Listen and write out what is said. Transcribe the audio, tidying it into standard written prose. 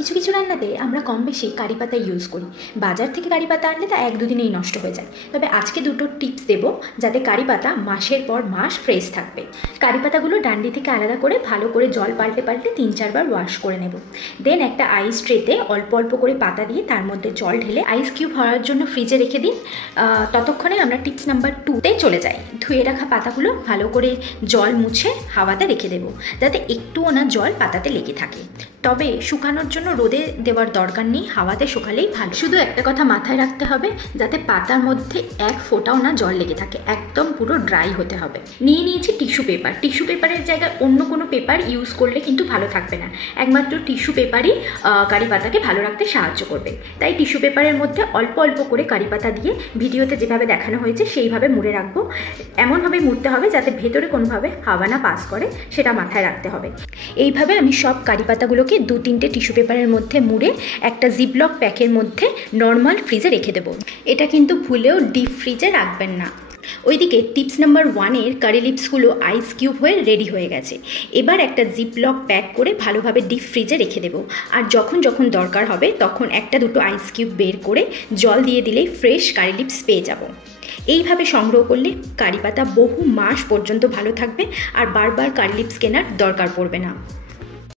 কিছু কিছু রান্নাতে আমরা কম বেশি কারি পাতা ইউজ করি। বাজার থেকে কারি পাতা আনলে তা 1-2 দিনেই নষ্ট হয়ে যায়। তবে আজকে দুটো টিপস দেবো যাতে কারি পাতা মাসের পর মাস ফ্রেশ থাকবে। কারি পাতাগুলো ডান্ডি থেকে আলাদা করে ভালো করে জল পাল্টে 3-4 বার ওয়াশ করে নেব। দেন একটা আইস ট্রেতে অল্প অল্প করে পাতা দিয়ে তার মধ্যে জল ঢেলে আইস কিউব হওয়ার জন্য ফ্রিজে রেখে দিন। ততক্ষণে আমরা টিপস নাম্বার 2-তে চলে যাই। ধুয়ে রাখা পাতাগুলো ভালো করে জল মুছে হাওয়াতে রেখে দেবো, যাতে একটুও না জল পাতাতে লেগে থাকে। তবে শুকানোর জন্য রোদে দেওয়ার দরকার নেই, হাওয়াতে শুকালেই ভালো। শুধু একটা কথা মাথায় রাখতে হবে, যাতে পাতার মধ্যে এক ফোঁটাও না জল লেগে থাকে, একদম পুরো ড্রাই হতে হবে। নিয়ে নিয়েছি টিস্যু পেপার। টিস্যু পেপারের জায়গায় অন্য কোনো পেপার ইউজ করলে কিন্তু ভালো থাকবে না, একমাত্র টিস্যু পেপারই কারি পাতাকে ভালো রাখতে সাহায্য করবে। তাই টিস্যু পেপারের মধ্যে অল্প অল্প করে কারি পাতা দিয়ে ভিডিওতে যেভাবে দেখানো হয়েছে সেইভাবে মুড়ে রাখবো। এমনভাবে মুড়তে হবে যাতে ভেতরে কোনোভাবে হাওয়া না পাস করে, সেটা মাথায় রাখতে হবে। এইভাবে আমি সব কারি পাতাগুলোকে 2-3টে টিস্যু পেপারের মধ্যে মুড়ে একটা জিপলক প্যাকের মধ্যে নর্মাল ফ্রিজে রেখে দেবো। এটা কিন্তু ভুলেও ডিপ ফ্রিজে রাখবেন না। ওইদিকে টিপস নাম্বার 1-এর কারি লিপসগুলো আইস কিউব হয়ে রেডি হয়ে গেছে। এবার একটা জিপলক প্যাক করে ভালোভাবে ডিপ ফ্রিজে রেখে দেবো। আর যখন যখন দরকার হবে তখন 1-2 আইস কিউব বের করে জল দিয়ে দিলেই ফ্রেশ কারি লিপস পেয়ে যাব। এইভাবে সংগ্রহ করলে কারি পাতা বহু মাস পর্যন্ত ভালো থাকবে আর বারবার কারি লিপস কেনার দরকার পড়বে না।